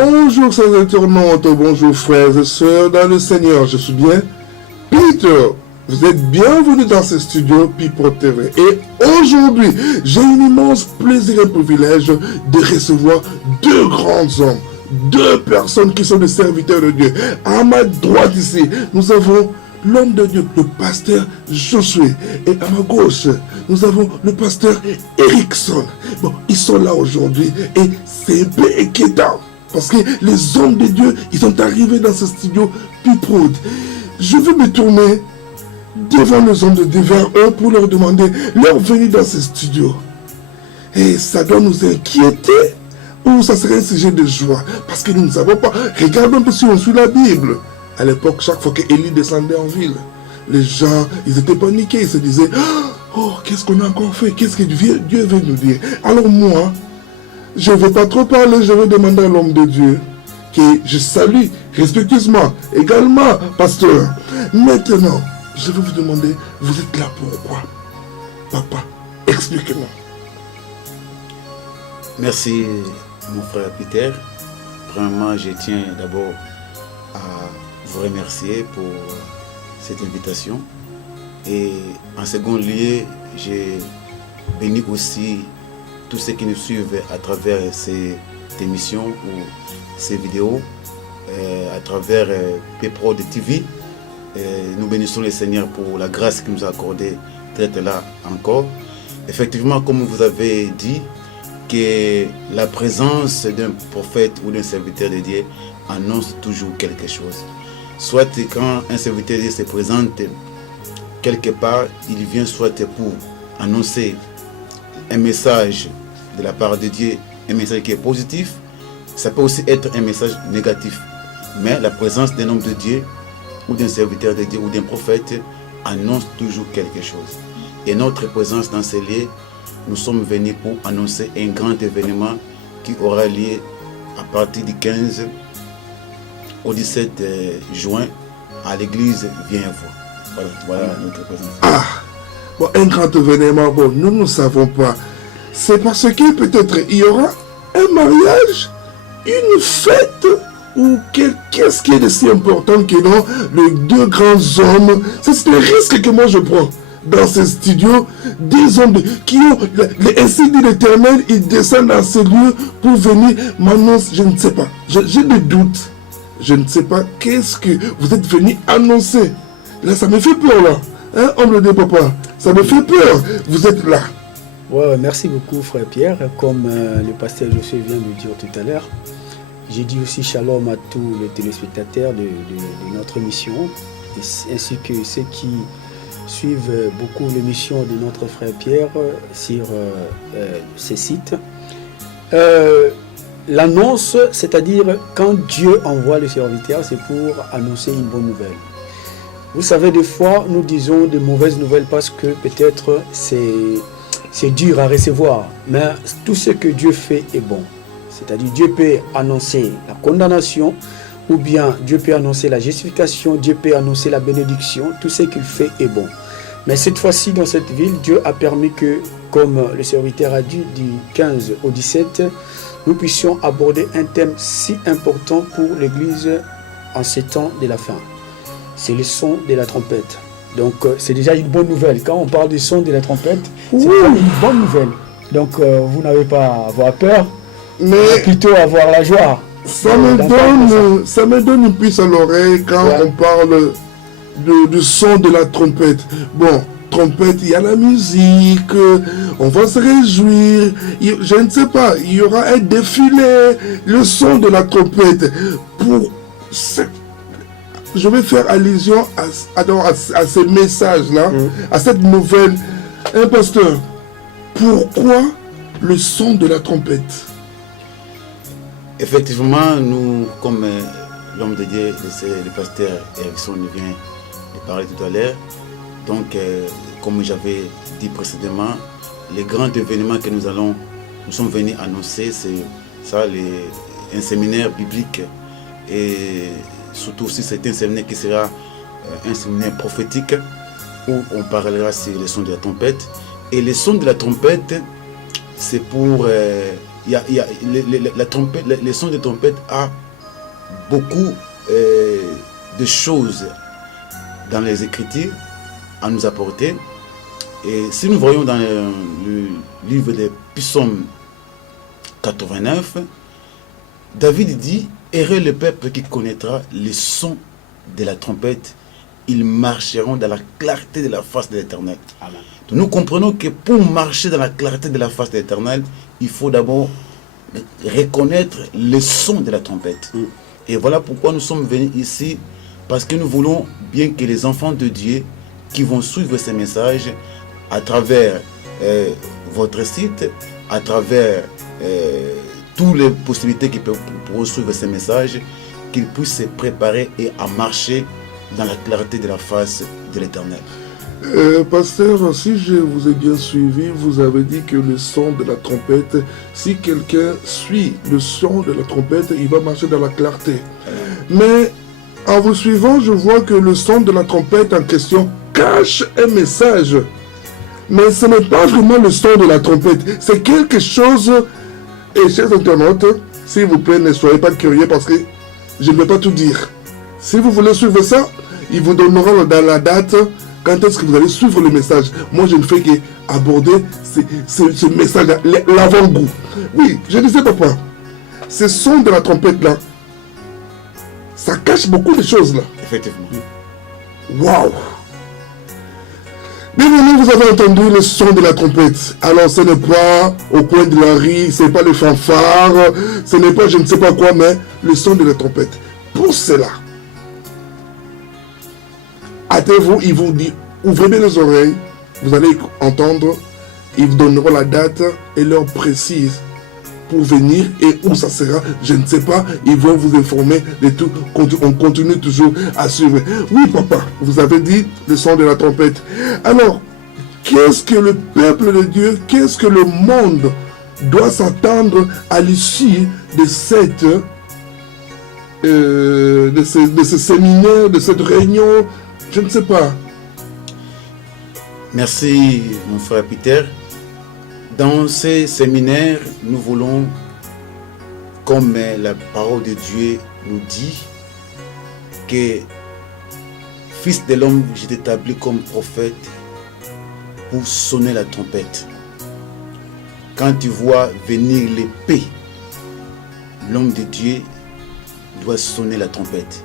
Bonjour chers internautes, bonjour frères et sœurs dans le Seigneur, je suis bien Peter. Vous êtes bienvenus dans ce studio Pipo TV. Et aujourd'hui, j'ai un immense plaisir et privilège de recevoir deux grands hommes, deux personnes qui sont des serviteurs de Dieu. À ma droite ici, nous avons l'homme de Dieu, le pasteur Josué. Et à ma gauche, nous avons le pasteur Erickson. Bon, ils sont là aujourd'hui et c'est un peu inquiétant. Parce que les hommes de Dieu, ils sont arrivés dans ce studio Pipo. Je vais me tourner devant les hommes de Dieu vers eux pour leur demander leur venue dans ce studio. Et ça doit nous inquiéter ou ça serait un sujet de joie. Parce que nous ne savons pas. Regardons un peu si on suit la Bible. À l'époque, chaque fois qu'Élie descendait en ville, les gens, ils étaient paniqués. Ils se disaient, oh, qu'est-ce qu'on a encore fait? Qu'est-ce que Dieu veut nous dire? Alors moi, je ne vais pas trop parler. Je vais demander à l'homme de Dieu que je salue respectueusement également, pasteur. Maintenant, je vais vous demander, vous êtes là pourquoi? Papa, expliquez-moi. Merci, mon frère Peter. Vraiment, je tiens d'abord à vous remercier pour cette invitation. Et en second lieu, je bénis aussi tous ceux qui nous suivent à travers cette émission ou ces vidéos, à travers P-Pro de TV. Nous bénissons le Seigneur pour la grâce qu'il nous a accordée d'être là encore. Effectivement, comme vous avez dit, que la présence d'un prophète ou d'un serviteur de Dieu annonce toujours quelque chose. Soit quand un serviteur de Dieu se présente quelque part, il vient soit pour annoncer un message de la part de Dieu, un message qui est positif, ça peut aussi être un message négatif. Mais la présence d'un homme de Dieu ou d'un serviteur de Dieu ou d'un prophète annonce toujours quelque chose. Et notre présence dans ces lieux, nous sommes venus pour annoncer un grand événement qui aura lieu à partir du 15 au 17 juin à l'église Viens-Voir. Voilà notre présence. Ah, bon, un grand événement, bon, nous ne savons pas. C'est parce que peut-être il y aura un mariage, une fête, ou qu'est-ce qui est de si important que non, les deux grands hommes. C'est le risque que moi je prends dans ce studio, des hommes qui ont les insignes de l'Éternel, ils descendent dans ces lieux pour venir m'annoncer, je ne sais pas, j'ai des doutes, je ne sais pas qu'est-ce que vous êtes venus annoncer. Là ça me fait peur là, hein, homme de papa, ça me fait peur, vous êtes là. Ouais, merci beaucoup frère Pierre, comme le pasteur Josué vient de dire tout à l'heure. J'ai dit aussi shalom à tous les téléspectateurs de notre émission, ainsi que ceux qui suivent beaucoup l'émission de notre frère Pierre sur ces sites. L'annonce, c'est-à-dire quand Dieu envoie le serviteur, c'est pour annoncer une bonne nouvelle. Vous savez, des fois, nous disons de mauvaises nouvelles parce que peut-être c'est dur à recevoir, mais tout ce que Dieu fait est bon. C'est-à-dire Dieu peut annoncer la condamnation, ou bien Dieu peut annoncer la justification, Dieu peut annoncer la bénédiction, tout ce qu'il fait est bon. Mais cette fois-ci, dans cette ville, Dieu a permis que, comme le serviteur a dit, du 15 au 17, nous puissions aborder un thème si important pour l'Église en ces temps de la fin. C'est le son de la trompette. Donc, c'est déjà une bonne nouvelle. Quand on parle du son de la trompette, c'est une bonne nouvelle. Donc, vous n'avez pas à avoir peur, mais plutôt avoir la joie. Ça me donne une puce à l'oreille quand on parle du son de la trompette. Bon, trompette, il y a la musique, on va se réjouir, je ne sais pas, il y aura un défilé, le son de la trompette. Je vais faire allusion à ce message-là, à cette nouvelle. Un pasteur, pourquoi le son de la trompette? Effectivement, nous, comme l'homme de Dieu, le pasteur Erickson vient de parler tout à l'heure, donc comme j'avais dit précédemment, les grands événements que nous sommes venus annoncer, c'est ça, un séminaire biblique, et surtout aussi c'est un séminaire qui sera un séminaire prophétique où on parlera sur les sons de la trompette. Et les sons de la trompette, c'est pour la trompette, les sons de trompette a beaucoup de choses dans les Écritures à nous apporter. Et si nous voyons dans le livre des Psaumes 89, David dit: heureux le peuple qui connaîtra les sons de la trompette, ils marcheront dans la clarté de la face de l'Éternel. Nous comprenons que pour marcher dans la clarté de la face de l'Éternel, il faut d'abord reconnaître le son de la trompette. Et voilà pourquoi nous sommes venus ici, parce que nous voulons bien que les enfants de Dieu qui vont suivre ces messages à travers votre site, à travers toutes les possibilités qui pourront suivre ces messages, qu'ils puissent se préparer et à marcher dans la clarté de la face de l'Éternel. Pasteur, si je vous ai bien suivi, vous avez dit que le son de la trompette, si quelqu'un suit le son de la trompette, il va marcher dans la clarté. Mais en vous suivant, je vois que le son de la trompette en question cache un message. Mais ce n'est pas vraiment le son de la trompette, c'est quelque chose. Et chers internautes, s'il vous plaît, ne soyez pas curieux parce que je ne vais pas tout dire. Si vous voulez suivre ça, il vous donnera dans la date quand est-ce que vous allez suivre le message. Moi, je ne fais qu'aborder ce message, l'avant-goût. Oui, je disais, papa, ce son de la trompette-là, ça cache beaucoup de choses, là. Effectivement. Waouh! Bienvenue, vous avez entendu le son de la trompette. Alors, ce n'est pas au coin de la rue, ce n'est pas les fanfares, ce n'est pas je ne sais pas quoi, mais le son de la trompette. Pour cela, hâtez-vous, il vous dit, ouvrez bien les oreilles, vous allez entendre, ils vous donneront la date et l'heure précise pour venir et où ça sera, je ne sais pas, ils vont vous informer de tout. On continue toujours à suivre. Oui, papa, vous avez dit le son de la trompette. Alors, qu'est-ce que le peuple de Dieu, qu'est-ce que le monde doit s'attendre à l'issue de cette de ce séminaire, de cette réunion? Je ne sais pas. Merci, mon frère Peter. Dans ces séminaires, nous voulons, comme la parole de Dieu nous dit, que Fils de l'homme, je t'établis comme prophète pour sonner la trompette. Quand tu vois venir l'épée, l'homme de Dieu doit sonner la trompette.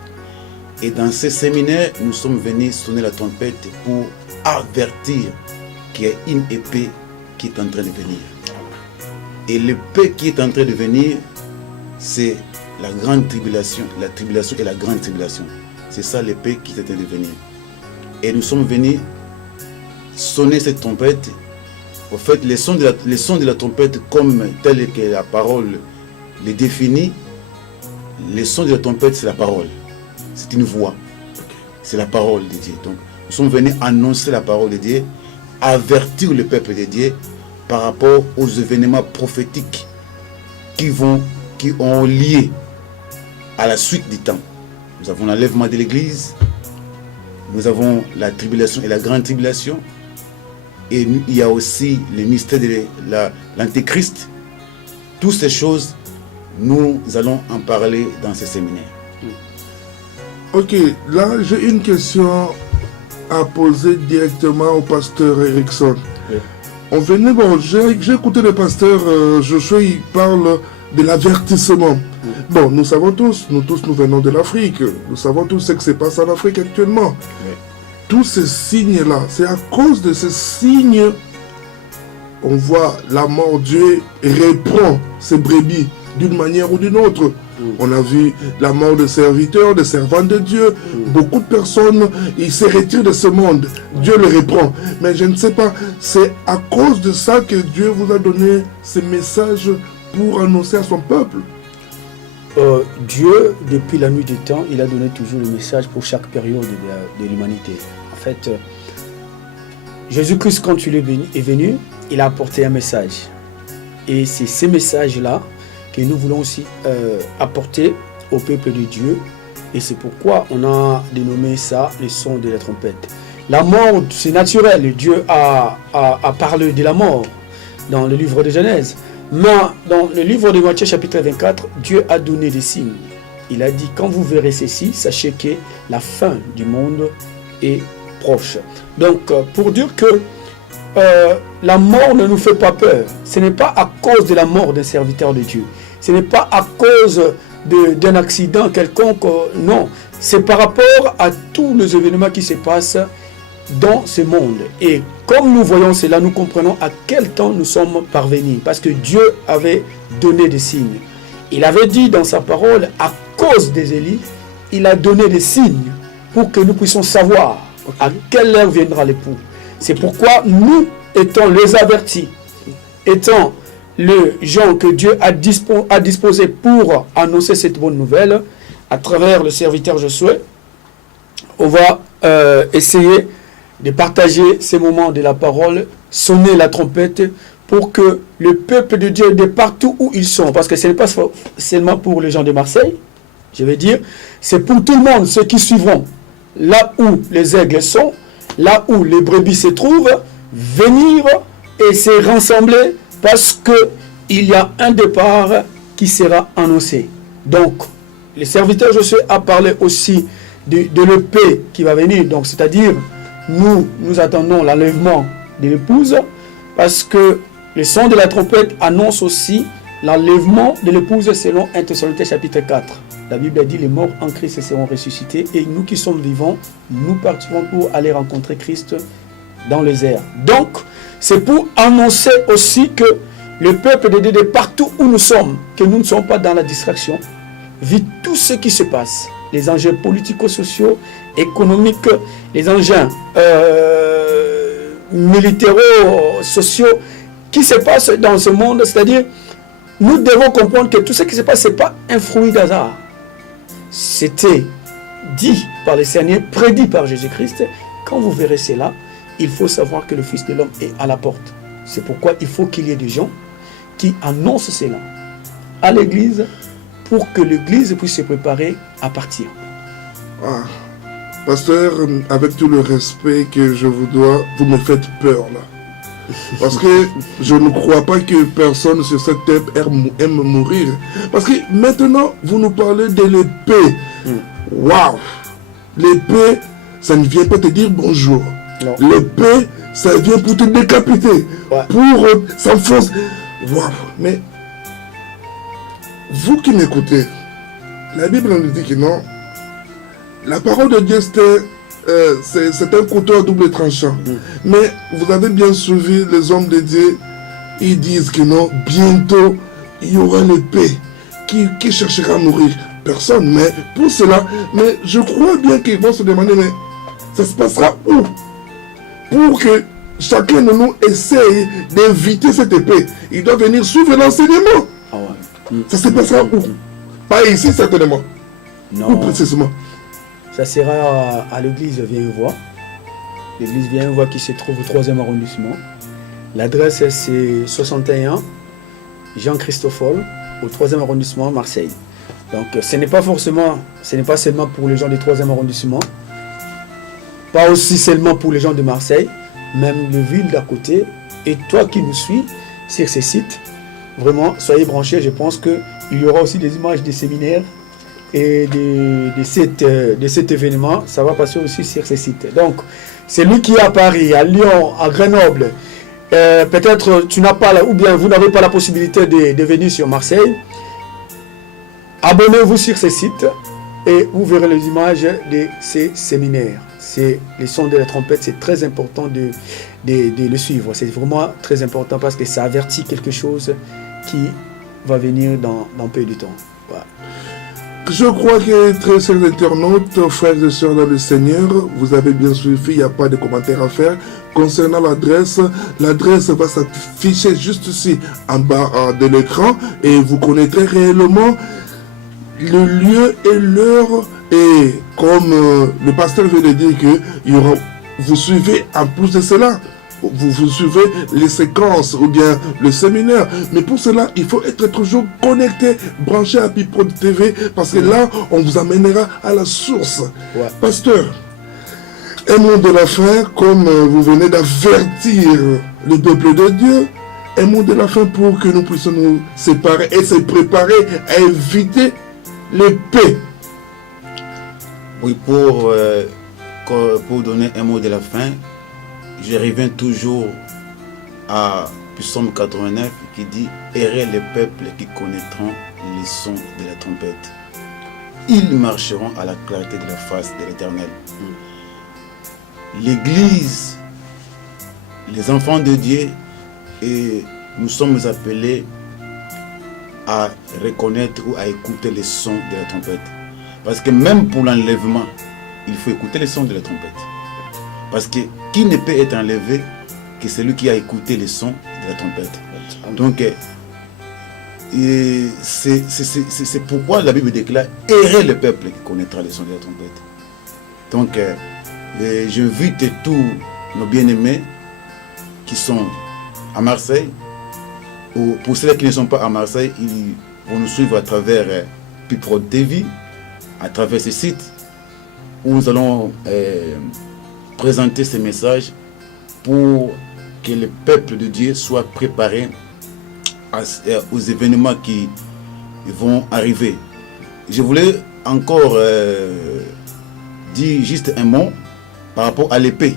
Et dans ces séminaires, nous sommes venus sonner la trompette pour avertir qu'il y a une épée qui est en train de venir. Et l'épée qui est en train de venir, c'est la grande tribulation, la tribulation et la grande tribulation. C'est ça l'épée qui est en train de venir. Et nous sommes venus sonner cette trompette. En fait, les sons de la trompette, comme tel que la parole les définit, les sons de la trompette, c'est la parole. C'est une voix. C'est la parole de Dieu. Donc, nous sommes venus annoncer la parole de Dieu, avertir le peuple de Dieu par rapport aux événements prophétiques qui ont lié à la suite du temps. Nous avons l'enlèvement de l'Église, nous avons la tribulation et la grande tribulation, et il y a aussi le mystère de l'Antéchrist. Toutes ces choses, nous allons en parler dans ce séminaire. Ok, là j'ai une question à poser directement au pasteur Erickson. Oui. J'ai écouté le pasteur Joshua, il parle de l'avertissement. Oui. Bon, nous savons tous, nous venons de l'Afrique, nous savons tous ce qui se passe en Afrique actuellement. Oui. Tous ces signes-là, c'est à cause de ces signes, on voit la mort, Dieu reprend ses brebis d'une manière ou d'une autre. On a vu la mort de serviteurs, de servants de Dieu. Beaucoup de personnes, ils se retirent de ce monde. Dieu les reprend. Mais je ne sais pas, c'est à cause de ça que Dieu vous a donné ces messages pour annoncer à son peuple. Dieu, depuis la nuit des temps, il a donné toujours le message pour chaque période de l'humanité. En fait, Jésus-Christ, quand il est venu, il a apporté un message. Et c'est ces messages-là que nous voulons aussi apporter au peuple de Dieu. Et c'est pourquoi on a dénommé ça le son de la trompette. La mort, c'est naturel. Dieu a parlé de la mort dans le livre de Genèse. Mais dans le livre de Matthieu chapitre 24, Dieu a donné des signes. Il a dit, quand vous verrez ceci, sachez que la fin du monde est proche. Donc, pour dire que la mort ne nous fait pas peur, ce n'est pas à cause de la mort d'un serviteur de Dieu. Ce n'est pas à cause d'un accident quelconque, non. C'est par rapport à tous les événements qui se passent dans ce monde. Et comme nous voyons cela, nous comprenons à quel temps nous sommes parvenus. Parce que Dieu avait donné des signes. Il avait dit dans sa parole, à cause des Élie, il a donné des signes pour que nous puissions savoir à quelle heure viendra l'époux. C'est pourquoi nous étant les avertis, étant les gens que Dieu a disposés pour annoncer cette bonne nouvelle, à travers le serviteur Josué, on va essayer de partager ces moments de la parole, sonner la trompette pour que le peuple de Dieu, de partout où ils sont, parce que ce n'est pas seulement pour les gens de Marseille, je vais dire, c'est pour tout le monde, ceux qui suivront, là où les aigles sont, là où les brebis se trouvent, venir et se rassembler parce qu'il y a un départ qui sera annoncé. Donc, le serviteur Josué a parlé aussi de l'épée qui va venir, donc c'est-à-dire nous attendons l'enlèvement de l'épouse parce que le son de la trompette annonce aussi l'enlèvement de l'épouse selon 1 Thessaloniciens chapitre 4. La Bible a dit les morts en Christ seront ressuscités et nous qui sommes vivants, nous partirons pour aller rencontrer Christ dans les airs. Donc, c'est pour annoncer aussi que le peuple de Dieu, de partout où nous sommes, que nous ne sommes pas dans la distraction, vit tout ce qui se passe, les enjeux politico-sociaux, économiques, les enjeux militaro-sociaux qui se passent dans ce monde, c'est-à-dire, nous devons comprendre que tout ce qui se passe, ce n'est pas un fruit d'hasard. C'était dit par le Seigneur, prédit par Jésus-Christ. Quand vous verrez cela, il faut savoir que le Fils de l'homme est à la porte. C'est pourquoi il faut qu'il y ait des gens qui annoncent cela à l'Église pour que l'Église puisse se préparer à partir. Ah, pasteur, avec tout le respect que je vous dois, vous me faites peur là. Parce que je ne crois pas que personne sur cette terre aime mourir. Parce que maintenant, vous nous parlez de l'épée. Waouh! L'épée, ça ne vient pas te dire bonjour. L'épée, ça vient pour te décapiter. Ouais. Pour s'enfoncer. Waouh! Mais, vous qui m'écoutez, la Bible nous dit que non. La parole de Dieu, c'est un couteau à double tranchant. Mais vous avez bien suivi les hommes de Dieu. Ils disent que non, bientôt, il y aura l'épée. Qui cherchera à mourir? Personne. Mais pour cela, mais je crois bien qu'ils vont se demander, mais ça se passera où? Pour que chacun de nous essaye d'éviter cette épée. Il doit venir suivre l'enseignement. Ah ouais. Ça se passera où? Pas ici, certainement. Non. Où précisément? Ça sera à l'église Viennevoix. L'église Viennevoix qui se trouve au 3e arrondissement. L'adresse c'est 61 Jean Christoffel au 3e arrondissement Marseille. Donc ce n'est pas seulement pour les gens du 3e arrondissement, pas aussi seulement pour les gens de Marseille, même les villes d'à côté. Et toi qui nous suis sur ces sites, vraiment soyez branchés. Je pense qu'il y aura aussi des images des séminaires et de cet événement, ça va passer aussi sur ces sites. Donc, celui qui est à Paris, à Lyon, à Grenoble, peut-être tu n'as pas, ou bien vous n'avez pas la possibilité de venir sur Marseille, abonnez-vous sur ces sites et vous verrez les images de ces séminaires. C'est le son de la trompette, c'est très important de le suivre. C'est vraiment très important parce que ça avertit quelque chose qui va venir dans peu de temps. Voilà. Je crois que, très chers internautes, frères et sœurs dans le Seigneur, vous avez bien suivi, il n'y a pas de commentaires à faire. Concernant l'adresse va s'afficher juste ici, en bas de l'écran, et vous connaîtrez réellement le lieu et l'heure. Et comme le pasteur vient de dire que vous suivez en plus de cela, vous suivez les séquences ou bien le séminaire. Mais pour cela, il faut être toujours connecté, branché à Piprod TV, parce que là, on vous amènera à la source. Ouais. Pasteur, un mot de la fin, comme vous venez d'avertir le peuple de Dieu, un mot de la fin pour que nous puissions nous séparer et se préparer à éviter l'épée. Oui, pour donner un mot de la fin, je reviens toujours à Psaume 89 qui dit « Errez les peuples qui connaîtront les sons de la trompette. Ils marcheront à la clarté de la face de l'Éternel. » L'Église, les enfants de Dieu, et nous sommes appelés à reconnaître ou à écouter les sons de la trompette. Parce que même pour l'enlèvement, il faut écouter les sons de la trompette. Parce que qui ne peut être enlevé que celui qui a écouté les sons de la trompette. Donc, c'est pourquoi la Bible déclare « Errez le peuple qui connaîtra les sons de la trompette ». Donc, j'invite tous nos bien-aimés qui sont à Marseille, ou pour ceux qui ne sont pas à Marseille, ils vont nous suivre à travers Piprod TV, à travers ce site où nous allons présenter ces messages pour que le peuple de Dieu soit préparé aux événements qui vont arriver. Je voulais encore dire juste un mot par rapport à l'épée,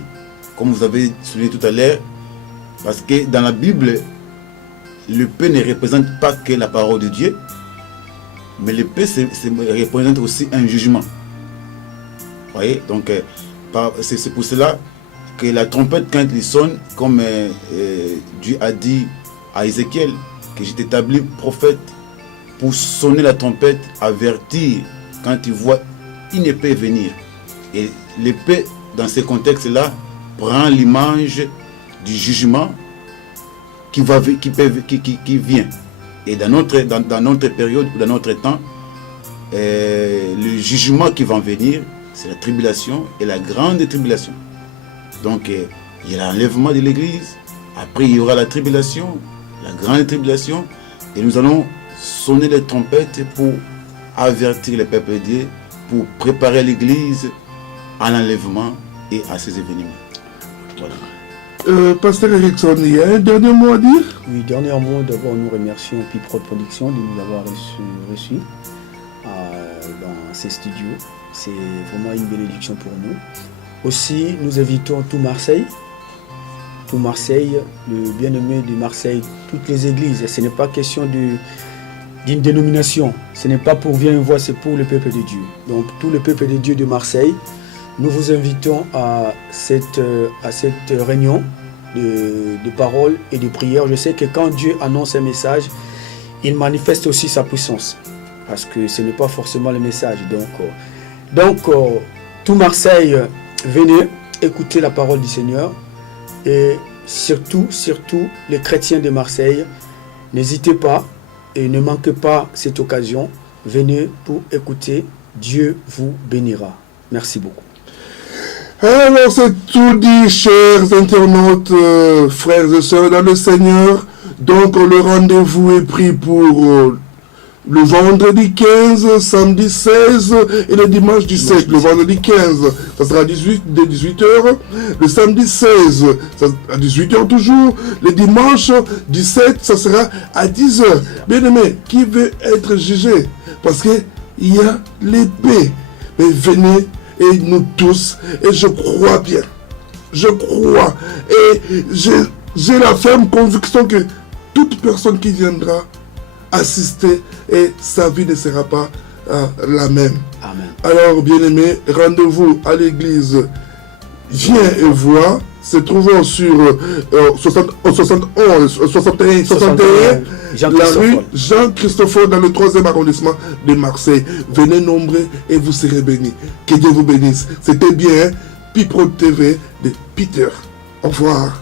comme vous avez souligné tout à l'heure, parce que dans la Bible, l'épée ne représente pas que la parole de Dieu, mais l'épée représente aussi un jugement. Vous voyez, donc c'est pour cela que la trompette, quand il sonne, comme Dieu a dit à Ézéchiel, que je t'établis prophète pour sonner la trompette, avertir quand tu vois une épée venir. Et l'épée, dans ce contexte-là, prend l'image du jugement qui vient. Et dans notre période, dans notre temps, le jugement qui va venir, c'est la tribulation et la grande tribulation. Donc, il y a l'enlèvement de l'Église, après il y aura la tribulation, la grande tribulation, et nous allons sonner les trompettes pour avertir le peuple de Dieu, pour préparer l'Église à l'enlèvement et à ces événements. Voilà. Pasteur Erickson, il y a un dernier mot à dire? Oui, dernier mot. D'abord, nous remercions Piprod Production de nous avoir reçus dans ces studios. C'est vraiment une bénédiction pour nous. Aussi, nous invitons tout Marseille, le bien-aimé de Marseille, toutes les églises. Ce n'est pas question d'une dénomination. Ce n'est pas pour viens voir, c'est pour le peuple de Dieu. Donc, tout le peuple de Dieu de Marseille, nous vous invitons à cette réunion de paroles et de prières. Je sais que quand Dieu annonce un message, il manifeste aussi sa puissance. Parce que ce n'est pas forcément le message. Donc tout Marseille, venez écouter la parole du Seigneur. Et surtout, les chrétiens de Marseille, n'hésitez pas et ne manquez pas cette occasion. Venez pour écouter. Dieu vous bénira. Merci beaucoup. Alors c'est tout dit, chers internautes, frères et sœurs dans le Seigneur. Donc le rendez-vous est pris pour le vendredi 15, samedi 16 et le dimanche 17. Le vendredi 15, ça sera dès 18h. Le samedi 16, ça à 18h toujours. Le dimanche 17, ça sera à 10h. Bien aimé, qui veut être jugé? Parce qu'il y a l'épée. Mais venez, et nous tous, et je crois bien. Je crois. Et j'ai la ferme conviction que toute personne qui viendra assister et sa vie ne sera pas la même. Amen. Alors, bien-aimés, rendez-vous à l'église Viens et vois, se trouvant sur 61, la rue Jean-Christophe dans le 3e arrondissement de Marseille. Venez nombreux et vous serez bénis. Que Dieu vous bénisse. C'était bien Piprod TV de Peter. Au revoir.